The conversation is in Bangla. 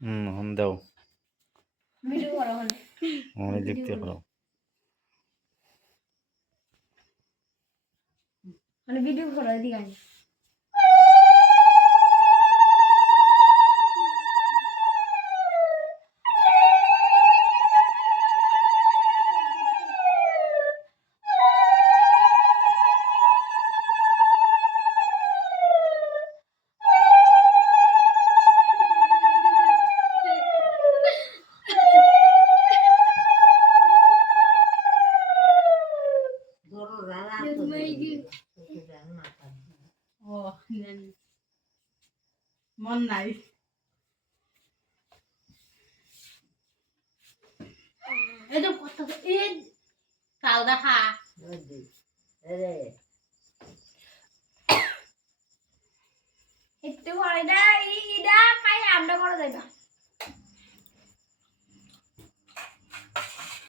হুম হন দাও। ভিডিও করো আমি দেখতে পারো মানে ভিডিও করো এদিকে ও। মন নাই এই তো এই চাল দেখা একটু পরে এটা ই- ইটা খাই আমরা করে যাইবা